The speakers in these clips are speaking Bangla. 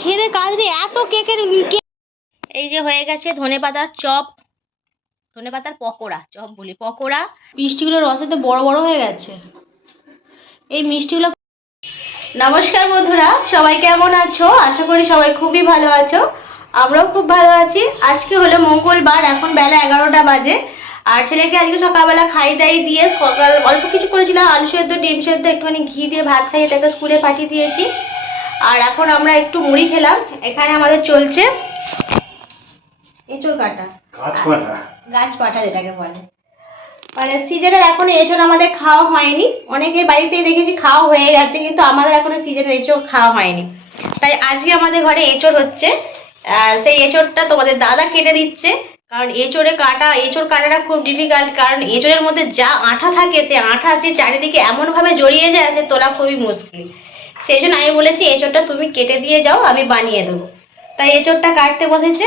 খেয়ে কাজ নেই এত কেকের। এই যে হয়ে গেছে ধনেপাতার চপ, ধনেপাতার পকোড়া, চপ বলি পকোড়া। মিষ্টিগুলো রসেতে বড় বড় হয়ে গেছে এই মিষ্টিগুলো। নমস্কার বন্ধুরা, সবাই কেমন আছো? আশা করি সবাই খুবই ভালো আছো, আমরাও খুব ভালো আছি। আজকে হলো মঙ্গলবার, এখন বেলা 11টা বাজে। আর ছেলেকে আজকে সকালবেলা খাই দাই দিয়ে সকাল অল্প কিছু করেছিলাম, আলু সেদ্ধ, ডিম সেদ্ধ, একটুখানি ঘি দিয়ে ভাত খাইয়ে তাকে স্কুলে পাঠিয়ে দিয়েছি। আর এখন আমরা একটু মুড়ি খেলাম। এখানে আমাদের চলছে এঁচড় কাটা, গাছ পাঠা যেটাকে বলে। মানে সিজনের এখন এঁচড় আমাদের খাওয়া হয়নি, অনেকের বাড়িতেই দেখেছি খাওয়া হয়ে গেছে, কিন্তু আমাদের এখনো সিজনের এঁচড় খাওয়া হয়নি। তাই আজকে আমাদের ঘরে এঁচড় হচ্ছে। সেই এঁচড়টা তোমাদের দাদা কেটে দিচ্ছে, কারণ এঁচড় কাটাটা খুব ডিফিকাল্ট, কারণ এঁচড়ের মধ্যে যা আঠা থাকে সে আঠা যে চারিদিকে এমনভাবে জড়িয়ে যায় সে তোলা খুবই মুশকিল। সেই জন্য আমি বলেছি এঁচড়টা তুমি কেটে দিয়ে যাও, আমি বানিয়ে দেবো। তাই এঁচড়টা কাটতে বসেছে।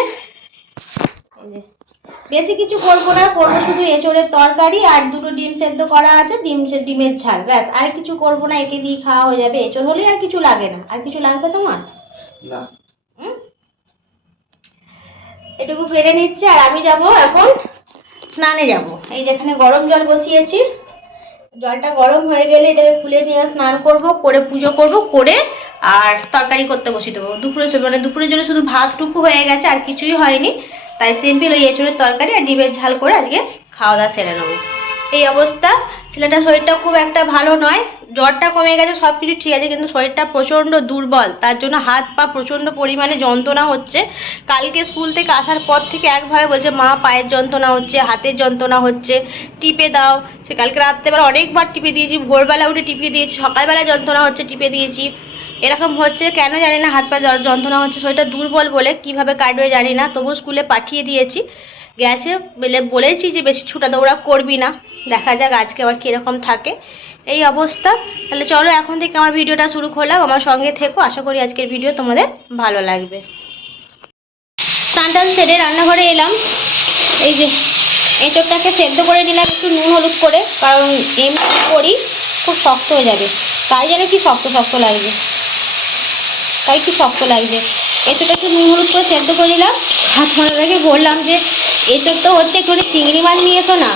বেশি কিছু করবো না, করবো শুধু এঁচড়ের তরকারি আর দুটো ডিম সেদ্ধ করা আছে, ডিমের ঝাল, ব্যাস। আর কিছু করবো না, একে দিয়ে খাওয়া হয়ে যাবে। এঁচড় হলে আর কিছু লাগে না। আর কিছু লাগবে তোমার? না। এটুকু কেটে নিচ্ছে। আর আমি যাব এখন স্নানে যাব। এই যেখানে গরম জল বসিয়েছি, জলটা গরম হয়ে গেলে এটাকে খুলে নিয়ে স্নান করব, করে পুজো করব, করে আর তরকারি করতে বসিয়ে দেবো। দুপুরের জন্য শুধু ভাতটুকু হয়ে গেছে, আর কিছুই হয়নি। তাই সিম্পল ওই এঁচড়ের তরকারি আর ডিমের ঝাল করে আজকে খাওয়া দাওয়া সেরে নেবো। এই অবস্থা। ছেলেটার শরীরটা খুব একটা ভালো নয়, জ্বরটা কমে গেছে, সব কিছু ঠিক আছে, কিন্তু শরীরটা প্রচণ্ড দুর্বল। তার জন্য হাত পা প্রচণ্ড পরিমাণে যন্ত্রণা হচ্ছে। কালকে স্কুল থেকে আসার পর থেকে একভাবে বলছে মা পায়ের যন্ত্রণা হচ্ছে, হাতের যন্ত্রণা হচ্ছে, টিপে দাও। সে কালকে রাত্রেবেলা অনেকবার টিপে দিয়েছি, ভোরবেলা উঠে টিপে দিয়েছি, সকালবেলা যন্ত্রণা হচ্ছে টিপে দিয়েছি। এরকম হচ্ছে কেন জানি না, হাত পা যন্ত্রণা হচ্ছে, শরীরটা দুর্বল বলে কিভাবে কাটবে জানি না। তবু স্কুলে পাঠিয়ে দিয়েছি, গেছে। বলেছি যে বেশি ছুটা দৌড়া করবি না, দেখা যাক আজকে আবার কীরকম থাকে। এই অবস্থা। তাহলে চলো এখন থেকে আমার ভিডিওটা শুরু করলাম, আমার সঙ্গে থেকো। আশা করি আজকের ভিডিও তোমাদের ভালো লাগবে। স্নান সেরে রান্নাঘরে এলাম। এই যে এঁচড়টাকে সেদ্ধ করে নিলাম একটু নুন হলুদ করে, কারণ এমনি করি খুব শক্ত হয়ে যাবে। তাই যেন কি শক্ত শক্ত লাগবে, তাই কি শক্ত লাগছে। এঁচড়টা একটু নুন হলুদ করে সেদ্ধ করে নিলাম। হাত মারাকে বললাম যে এঁচড় তো হচ্ছে একটু চিংড়ি মাছ নিয়ে এসো না,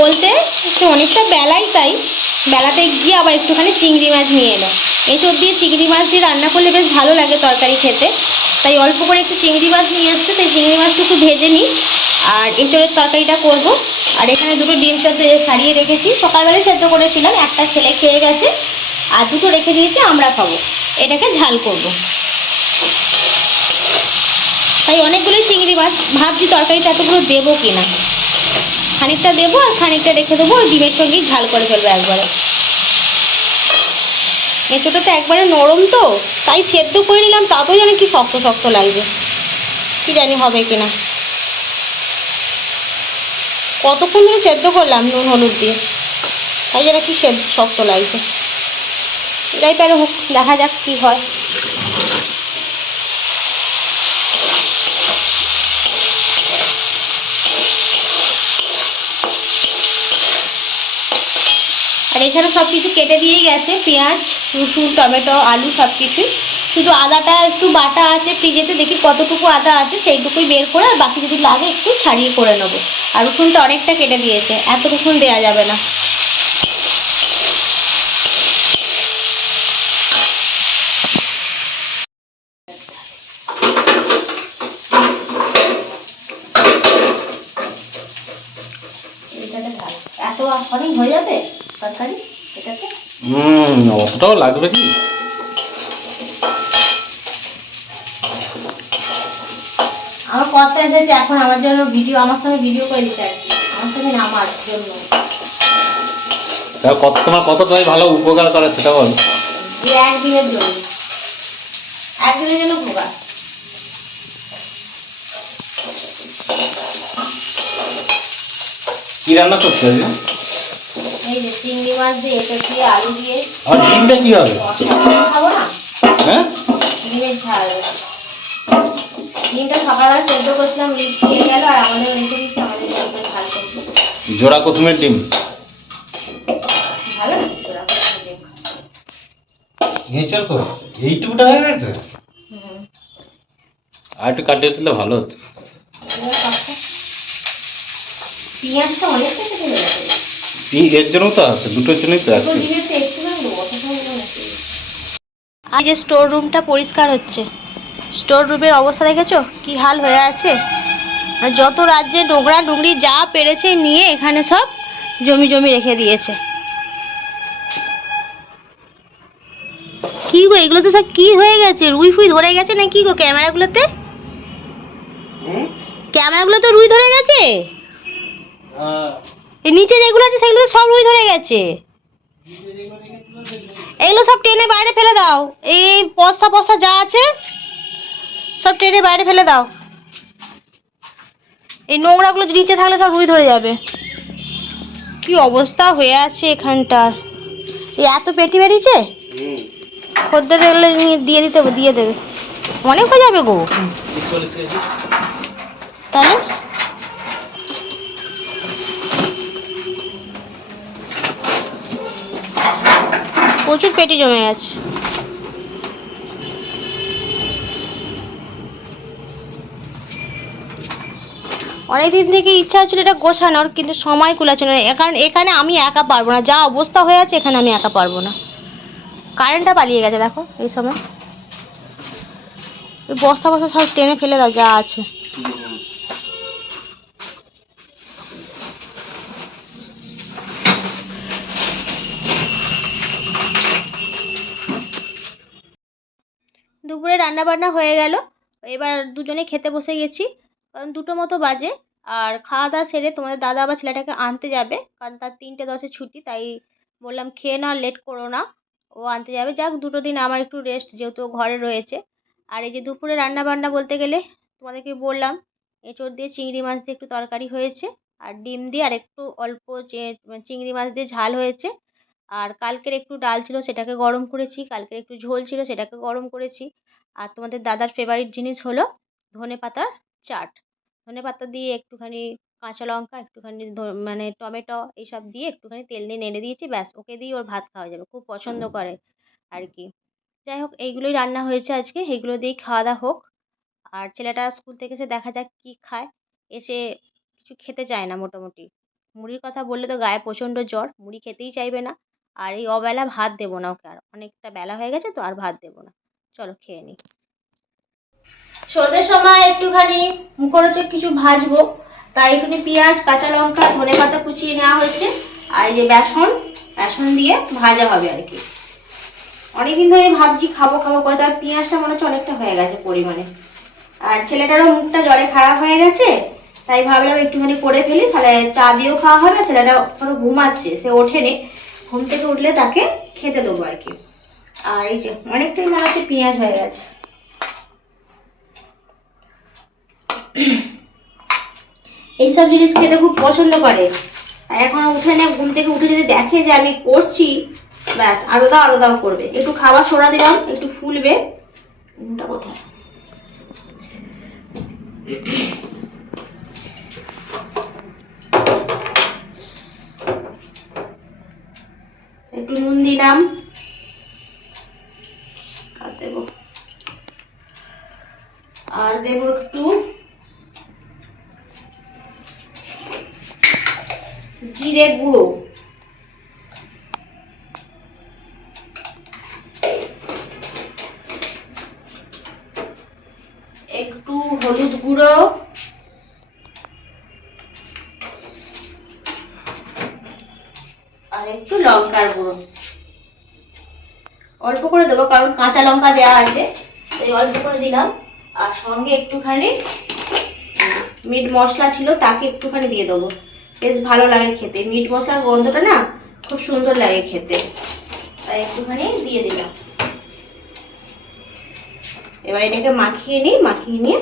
বলতে অনেকটা বেলায়, তাই বেলাতে গিয়ে আবার একটুখানি চিংড়ি মাছ নিয়ে এলো। এঁচড় দিয়ে চিংড়ি মাছ দিয়ে রান্না করলে বেশ ভালো লাগে তরকারি খেতে, তাই অল্প করে একটু চিংড়ি মাছ নিয়ে এসছে। তাই চিংড়ি মাছটুকু ভেজে নিই আর এঁচড়ের তরকারিটা করব। আর এখানে দুটো ডিম সেদ্ধ ছাড়িয়ে রেখেছি, সকালবেলায় সেদ্ধ করেছিলাম, একটা ছেলে খেয়ে গেছে আর দুটো রেখে দিয়েছি আমরা খাবো। এটাকে ঝাল করব। তাই অনেকগুলোই চিংড়ি মাছ, ভাবছি তরকারিটা এতগুলো দেবো কিনা, খানিকটা দেবো আর খানিকটা রেখে দেবো, ডিমের সঙ্গেই ঝাল করে ফেলবো একবারে। এঁচোড়টা তো একবারে নরম, তো তাই সেদ্ধ করে নিলাম, তাতেও যেন কি শক্ত শক্ত লাগবে, কি জানি হবে কিনা। কতক্ষণ ধরে সেদ্ধ করলাম নুন হলুদ দিয়ে, তাই যেন কি শক্ত লাগছে। যাই পারে হোক, দেখা যাক কি হয়। আর এখানে সব কিছু কেটে দিয়েই গেছে, পেঁয়াজ, রসুন, টমেটো, আলু সব কিছুই। শুধু আদাটা একটু বাটা আছে ফ্রিজেতে, দেখি কতটুকু আদা আছে সেইটুকুই বের করে, আর বাকি যদি লাগে একটু ছাড়িয়ে করে নেবো। আর রসুনটা অনেকটা কেটে দিয়েছে, এত রসুন দেওয়া যাবে না। এত অনেক হয়ে যাবে তরকারি এটাতে? অতটাও লাগবে কি? আমার কথা এসেছে এখন আমার জন্য ভিডিও, আমার সঙ্গে ভিডিও করে দিতে আর কি, আমার সঙ্গে আমার জন্য। তোমার কতটাই ভালো উপকার করে সেটা বল। একদিনের জন্য, একদিনের জন্য উপকার। কি রান্না করতে হবে? এই যে চিংড়ি মাছ দিয়ে, এটা দিয়ে, আলু দিয়ে। আর ডিমটা কি হবে? খাবো না? হ্যাঁ, ডিমের ঝাল। ডিমটা সকালবেলা সেদ্ধ করছিলাম, খেয়ে গেল, আর আমাদের রেখে দিচ্ছি, আমাদের ডিমের ঝাল করবো। জোড়া কুসুমের ডিম ভালো না? জোড়া কুসুমের ডিম এঁচড় করো, এইটুকুটা হয়ে গেছে। আর একটু কাটিয়ে দিলে ভালো হতো। পেঁয়াজটা অনেকটা কেটে গেছে। এর জন্য তো আছে, দুটোর জন্যই তো আছে। আজ যে স্টোর রুমটা পরিষ্কার হচ্ছে, স্টোর রুমের অবস্থা দেখেছো কি হাল হয়ে আছে। যত রাজ্যে নোংরা নোংরি যা পেরেছে নিয়ে এখানে সব জমি জমি রেখে দিয়েছে। কি গো এগুলো তো সব কি হয়ে গেছে, রুই ফুই ধরে গেছে না কি গো? ক্যামেরাগুলোতে ক্যামেরাগুলো তো রুই ধরে গেছে। এই নিচে যেগুলো আছে সেগুলো তো সব রুই ধরে গেছে। এগুলো সব টেনে বাইরে ফেলে দাও, এই বস্তা বস্তা যা আছে সব টেনে বাইরে ফেলে দাও। এই নোংরাগুলো নিচে থাকলে সব রুই ধরে যাবে। কি অবস্থা হয়ে আছে এখানটার। এই এত পেটি বেরিয়েছে, খদ্দের এলে দিয়ে দিয়ে দেবে, অনেক হয়ে যাবে গো। তাহলে প্রচুর পেটি জমে গেছে। অনেকদিন থেকে ইচ্ছা ছিল এটা গোছানোর, কিন্তু সময় কুলাচ্ছে না, কারণ এখানে আমি একা পারবো না, যা অবস্থা হয়ে আছে এখানে আমি একা পারবো না। কারেন্টটা পালিয়ে গেছে দেখো এই সময়। এই বস্তা বস্তা সব টেনে ফেলে দাও যা আছে। দুপুরে রান্না বান্না হয়ে গেল, এবার দুজনে খেতে বসে গেছি, কারণ 2টো মতো বাজে। আর খাওয়া দাওয়া সেরে তোমাদের দাদা আবার ছেলেটাকে আনতে যাবে, কারণ তার 3টে 10-এ ছুটি, তাই বললাম খেয়ে না, লেট করো না, ও আনতে যাবে। যাক 2টো দিন আমার একটু রেস্ট, যেহেতু ঘরে রয়েছে। আর এই যে দুপুরে রান্না বান্না বলতে গেলে তোমাদেরকে বললাম, এঁচোড় দিয়ে চিংড়ি মাছ দিয়ে একটু তরকারি হয়েছে, আর ডিম দিয়ে আর একটু অল্প যে চিংড়ি মাছ দিয়ে ঝাল হয়েছে। আর কালকের একটু ডাল ছিল সেটাকে গরম করেছি, কালকের একটু ঝোল ছিল সেটাকে গরম করেছি। আর তোমাদের দাদার ফেভারিট জিনিস হলো ধনেপাতার চাট। ধনেপাতা দিয়ে একটুখানি কাঁচা লঙ্কা, একটুখানি মানে টমেটো এইসব দিয়ে একটুখানি তেল দিয়ে নেড়ে দিয়েছি, ব্যাস ওকে দিয়ে ওর ভাত খাওয়া যাবে, খুব পছন্দ করে আর কি। যাই হোক এইগুলোই রান্না হয়েছে আজকে, এইগুলো দিয়েই খাওয়া দাওয়া হোক। আর ছেলেটা স্কুল থেকে এসে দেখা যাক কী খায়। এসে কিছু খেতে চায় না মোটামুটি, মুড়ির কথা বললে তো গায়ে প্রচণ্ড জ্বর, মুড়ি খেতেই চাইবে না। আর এই অবেলা ভাত দেবো না ওকে, আর অনেকটা বেলা হয়ে গেছে তো আর ভাত দেবো না। চলো খেয়ে নিই। সন্ধ্যের সময় একটুখানি মুখরোচক হচ্ছে কিছু ভাজবো, তাই একটুখানি পেঁয়াজ কাঁচা লঙ্কা ধনেপাতা কুচিয়ে নেওয়া হয়েছে। আর এই যে বেসন, বেসন দিয়ে ভাজা হবে আর কি। অনেকদিন ধরে ভাবছি খাবো খাবো করে, তার পেঁয়াজটা মনে হচ্ছে অনেকটা হয়ে গেছে পরিমাণে। আর ছেলেটারও মুখটা জ্বরে খারাপ হয়ে গেছে, তাই ভাবলাম একটুখানি করে ফেলি, তাহলে চা দিয়েও খাওয়া হবে। ছেলেটা এখনো ঘুমাচ্ছে, সে ওঠেনি, ঘুম থেকে উঠলে তাকে খেতে দেবো আর কি। আর এই যে অনেকটাই মনে হচ্ছে পেঁয়াজ হয়ে গেছে। এইসব জিনিস খেতে খুব পছন্দ করে। আর এখন উঠে না, ঘুম থেকে উঠে যদি দেখে যে আমি করছি, ব্যাস আরো দাও করবে। একটু খাবার সোডা দিলাম, একটু ফুলবে। কোথায় একটু নুন দিলাম, আর দেবো একটু জিরে গুঁড়ো, একটু হলুদ গুঁড়ো, আর একটু লঙ্কার গুঁড়ো। অল্প করে দেবো কারণ কাঁচা লঙ্কা দেওয়া আছে, তাই অল্প করে দিলাম। আর সঙ্গে একটুখানি মিট মশলা ছিল, তাকে একটুখানি দিয়ে দেবো, বেশ ভালো লাগে খেতে। মিট মশলার গন্ধটা না খুব সুন্দর লাগে খেতে, তাই একটুখানি দিয়ে দিলাম। এবার এটাকে মাখিয়ে নিই, মাখিয়ে নিয়ে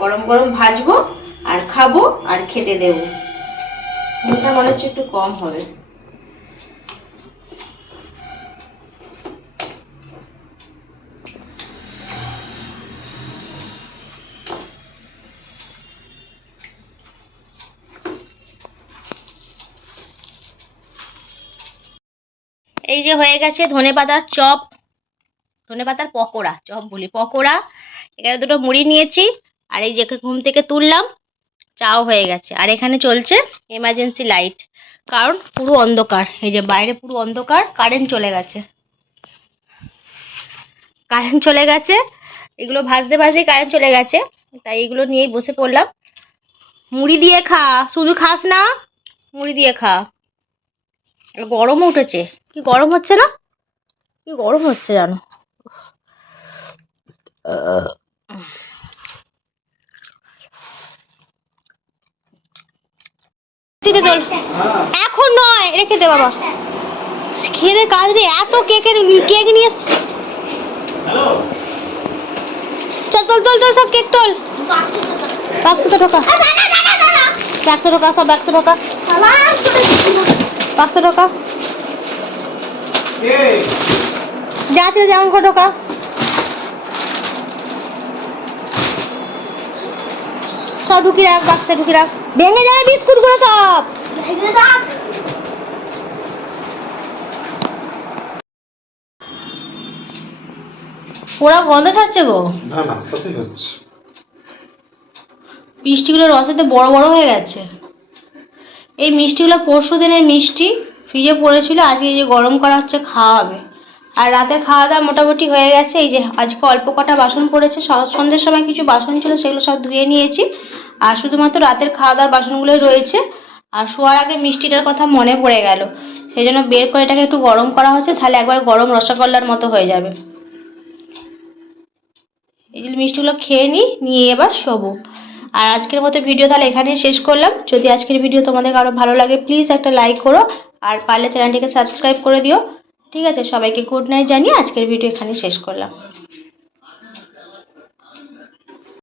গরম গরম ভাজবো আর খাবো আর খেতে দেবো। নুনটা মনে হচ্ছে একটু কম হবে। এই যে হয়ে গেছে ধনেপাতার চপ। ধনেপাতার পকোড়া, চপ বলি পকোড়া। এখানে দুটো মুড়ি নিয়েছি, আর এই যে ঘুম থেকে তুললাম, চাও হয়ে গেছে। আর এখানে চলছে এমার্জেন্সি লাইট, কারণ পুরো অন্ধকার। এই যে বাইরে পুরো অন্ধকার, কারেন্ট চলে গেছে, কারেন্ট চলে গেছে। এগুলো ভাজতে ভাজতে কারেন্ট চলে গেছে, তাই এগুলো নিয়েই বসে পড়লাম। মুড়ি দিয়ে খা, শুধু খাস না, মুড়ি দিয়ে খা। গরমও উঠেছে, কি গরম হচ্ছে না, কি গরম হচ্ছে জানো। এখন নয়, রেখে দে বাবা, খেয়ে কাজ রে। এত কেক নিয়ে চল, তোল তোল তোল, সব কেক তোল, বাক্সটা ঢোকা, বাক্সে ঢোকা, সব বাক্সে ঢোকা, বাক্সে ঢোকা, যা ছিল যেমন করে ঢোকা। সব ঢুকি রাখ, বাক্সে ঢুকি রাখ, ভেঙে যাবে বিস্কুট গুলো সব। ওরা গন্ধ ছাড়ছে গো। না না, সত্যি হচ্ছে। মিষ্টিগুলো রসেতে বড় বড় হয়ে গেছে। এই মিষ্টিগুলো পরশু দিনের মিষ্টি, ফ্রিজে পড়েছিল, আজকে এই যে গরম করা হচ্ছে, খাওয়া হবে। আর রাতের খাওয়া দাওয়া মোটামুটি হয়ে গেছে। এই যে আজকে অল্প কটা বাসন পড়েছে, সন্ধ্যের সময় কিছু বাসন ছিল, সেগুলো সব ধুয়ে নিয়েছি। আর শুধুমাত্র রাতের খাওয়া দাওয়ার বাসনগুলোই রয়েছে। আর শোয়ার আগে মিষ্টিটার কথা মনে পড়ে গেল, সেই জন্য বের করে এটাকে একটু গরম করা হচ্ছে, তাহলে একবার গরম রসগোল্লার মতো হয়ে যাবে। এই মিষ্টিগুলো খেয়ে নিয়ে এবার শোবো। আর আজকের মতো ভিডিও তাহলে এখানেই শেষ করলাম। যদি আজকের ভিডিও তোমাদের আরও ভালো লাগে, প্লিজ একটা লাইক করো, আর পারলে চ্যানেলটিকে সাবস্ক্রাইব করে দিও। ঠিক আছে, সবাইকে গুড নাইট জানিয়ে আজকের ভিডিও এখানেই শেষ করলাম।